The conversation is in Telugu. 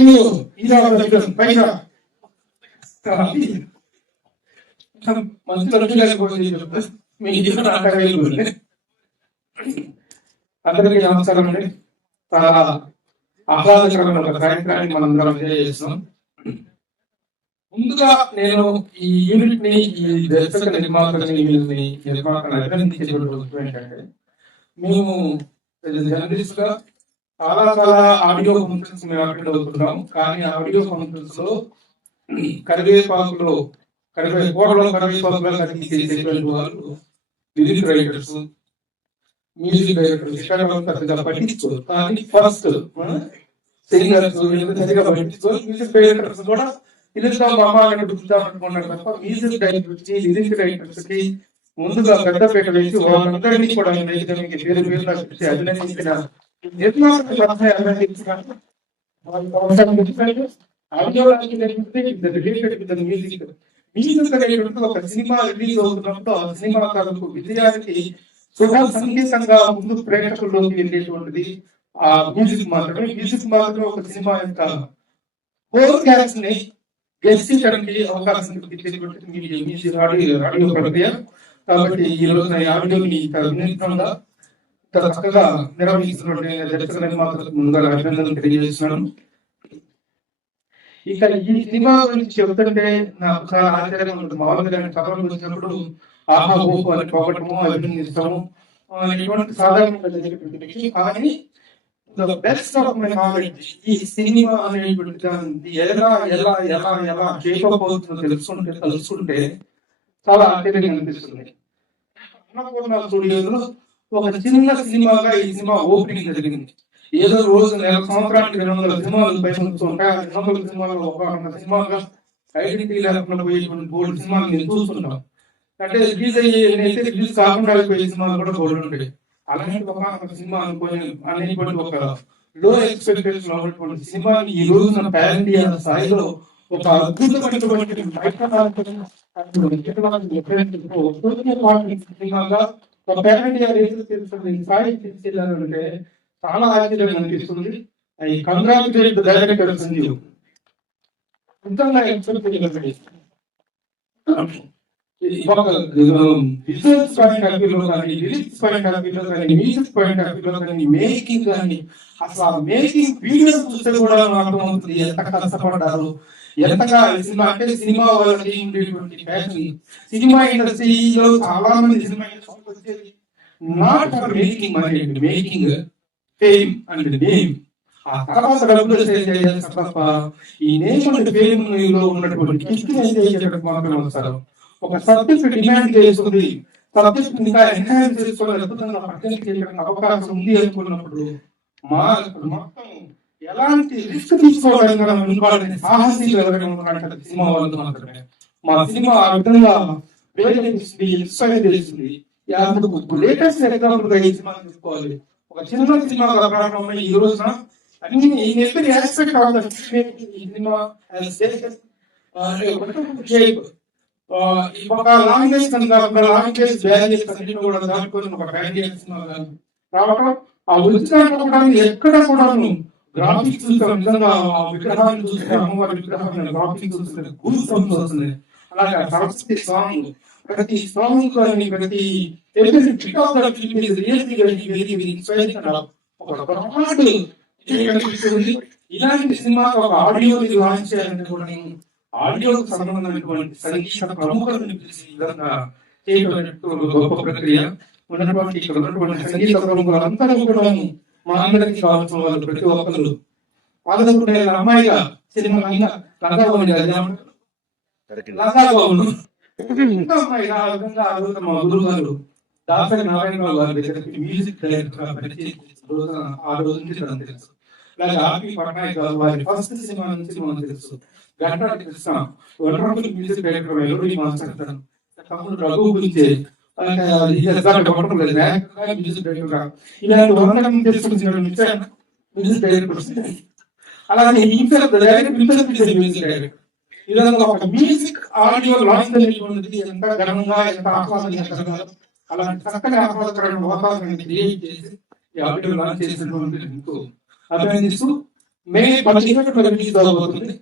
అందరికీ నమస్కారం అండి. చాలా ఆహ్లాదకరమైన ఒక కార్యక్రమాన్ని మనం ఎంజాయ్ చేస్తున్నాం. ముందుగా నేను ఈ యూనిట్ ని, ఈ దర్శక నిర్మాతని అభినందించేటువంటి ఏంటంటే, మేము జర్నలిస్ట్ గా చాలా ఆడియో ఫంక్షన్స్ మేము అటెండ్ అవుతున్నాం. కానీ ఆడియో ఫంక్షన్స్ లో కరివేపాకులో చేసేటువంటి వాళ్ళు లిరిక్ రైటర్స్, మ్యూజిక్ డైరెక్టర్స్ పెద్దగా పట్టించుకోరు. కానీ ఫస్ట్ సింగర్స్ పెద్దగా పట్టించుకోరు. మ్యూజిక్ డైరెక్టర్స్ కూడా ఇదిగా పట్టుకున్నాడు తప్ప మ్యూజిక్ డైరెక్టర్స్ కి, లిరిక్ రైటర్స్ కి ముందుగా పెద్దపేట వేసి వాళ్ళందరినీ కూడా పేరు అభినందించిన ఒక సినిమా రిలీజ్ అవుతున్నప్పుడు ఆ సినిమా తాలూకు విజయానికి శుభ సంకేతంగా ముందు ప్రేక్షకుల్లోకి వెళ్ళేటువంటిది ఆ మ్యూజిక్ మాత్రమే. మ్యూజిక్ మాత్రమే ఒక సినిమా యొక్క ఫోర్కాస్ట్ ని గెలిచేయడానికి అవకాశం ఇచ్చేటువంటి ఆడియో ప్రక్రియ. కాబట్టి ఈ రోజున ఈ ఆడియోని వినూత్నంగా చక్కగా నిర్వహిస్తున్నటువంటి దర్శక నిర్మాతలకు ముందుగా అభినందనలు తెలియజేస్తున్నాను. ఇక ఈ సినిమా గురించి చెబుతుంటే నాకు చాలా ఆశ్చర్యంగా ఉంటుంది. మామూలుగా కథలు వచ్చినప్పుడు ఆహా ఓహో అని పోగొట్టము, అభినందిస్తాము ఇటువంటి సాధారణంగా జరిగేటువంటి విషయం. కానీ బెస్ట్ ఆఫ్ మై నాలెడ్జ్ ఈ సినిమా అనేటువంటి ఎలా ఎలా ఎలా ఎలా షేకప్ అవుతుందో తెలుసుకుంటే చాలా ఆశ్చర్యంగా అనిపిస్తుంది. అన్నపూర్ణ స్టూడియోలో ఒక చిన్న సినిమాగా ఈ సినిమా ఓపెనింగ్ జరిగింది. ఏదో రోజు సంవత్సరానికి 200 సినిమాలు పైసలుంటాయి. 200 సినిమాలు ఒక సినిమాగా ఐడెంటిటీ లేకుండా పోయేటువంటి బోర్డు సినిమాలు నేను చూస్తున్నాం. అంటే రిలీజ్ అయ్యేనైతే రిలీజ్ కాకుండా అయిపోయే సినిమాలు కూడా బోర్డు ఉంటాయి. అలాంటి ఒక సినిమా అనేటువంటి ఒక లో ఎక్స్పెక్టేషన్ ఉన్నటువంటి సినిమాని ఈ రోజున ప్యారంటీ స్థాయిలో ఒక అద్భుతమైనటువంటి సినిమాగా ఒక ప్యారంటీ స్థాయి తీసుకెళ్ళాలంటే చాలా ఆశ్చర్యంగా అనిపిస్తుంది. I congratulate the director Sanjeev. నిజంగా బిజినెస్ పాయింట్ ఆఫ్ వ్యూలో కానీ, లిరిక్స్ పాయింట్ ఆఫ్ వ్యూలో కానీ, మ్యూజిక్ పాయింట్ ఆఫ్ వ్యూలో కానీ, మేకింగ్ కానీ, అసలు ఆ మేకింగ్ వీడియోస్ చూస్తే కూడా అర్థమవుతుంది ఎంత కష్టపడ్డారు, ఎంతగా సినిమా అంటే సినిమా వాళ్ళకి ఉండేటువంటి ప్యాషన్. సినిమా ఇండస్ట్రీలో చాలా మంది సినిమా ఇండస్ట్రీ వచ్చేది not for making money, making fame and name. ఆ తర్వాత డబ్బులు తప్ప ఈ నేమ్ అండ్ ఫేమ్ లో ఉన్నటువంటి మాత్రమే వస్తారు. ఒక సబ్జెక్ట్ డిమాండ్ చేస్తుంది, సబ్జెక్ట్ ఇంకా ఎన్హాన్స్ చేసుకోవాలి, అద్భుతంగా పర్చేజ్ చేయడానికి అవకాశం ఉంది అనుకున్నప్పుడు మొత్తం ఎలాంటి రిస్క్ తీసుకోవడానికి సాహసీలు ఎవరైనా సినిమా వాళ్ళు మాత్రమే. మా సినిమా ఆ విధంగా ఇన్స్పైర్ చేస్తుంది. లేటెస్ట్ ఎగ్జాంపుల్ గా ఈ సినిమా తీసుకోవాలి. ఒక చిన్న సినిమా ప్రారంభమై ఈ రోజున అన్ని every aspect of the cinema ఒక లాంగ్వేజ్ లాంగ్వేజ్ బ్యారియర్స్ అన్నిటి కూడా దాటుకొని ఒక బ్యారియర్స్ రావడం, ఆ ఉద్యోగం ఎక్కడ కూడా గ్రాఫిక్స్ నిజంగా విగ్రహాన్ని చూస్తే, అమ్మవారి విగ్రహాన్ని గ్రాఫిక్స్ చూస్తే గూస్బంప్స్ వస్తుంది. అలాగే సరస్వతి సాంగ్, ప్రతి సాంగ్ కానీ ప్రతి ఇలాంటి సినిమా ఒక ఆడియో లాంచ్ చేయాలని కూడా ఆడియోకు సంబంధమైనటువంటి సంగీత ప్రముఖులను పిలిచి విధంగా చేయడం గొప్ప ప్రక్రియ. ఉన్నటువంటి ఇక్కడ ఉన్నటువంటి సంగీత ప్రముఖులందరూ కూడా మా అందరికీ కావాల్సిన వాళ్ళు ప్రతి ఒక్కరు వాళ్ళకుంటే అమ్మాయిగా సినిమా అయినా లంగాబాబును ఇంకా అమ్మాయిగా ఆ విధంగా మా గురువు గారు దాసరి నారాయణరావు గారి దగ్గరికి మ్యూజిక్ డైరెక్టర్ గా ఆ రోజు నుంచి నాకు తెలుసు. అలాగే ఆర్పి పట్నాయక్ గారు వారి ఫస్ట్ సినిమా నుంచి మనకు తెలుసు. గంటాటి Krishna wonderful music director melody master తమ్ముడు రఘు గురించి మ్యూజిక్ డైరెక్టర్ ఇలాంటి వందనం తెలుసుకున్న మ్యూజిక్ డైరెక్టర్. అలాగే మ్యూజిక్ డైరెక్టర్ ఈ విధంగా ఒక మ్యూజిక్ ఆడియో లాంచ్ అనేటువంటిది ఎంత ఘనంగా ఎంత ఆహ్లాదకరంగా అలాంటి చక్కని ఆహ్లాదకరమైన వాతావరణాన్ని క్రియేట్ చేసి ఈ ఆడియో లాంచ్ చేసినటువంటి మీకు అభినందిస్తూ మే 15 రిలీజ్ అవబోతుంది.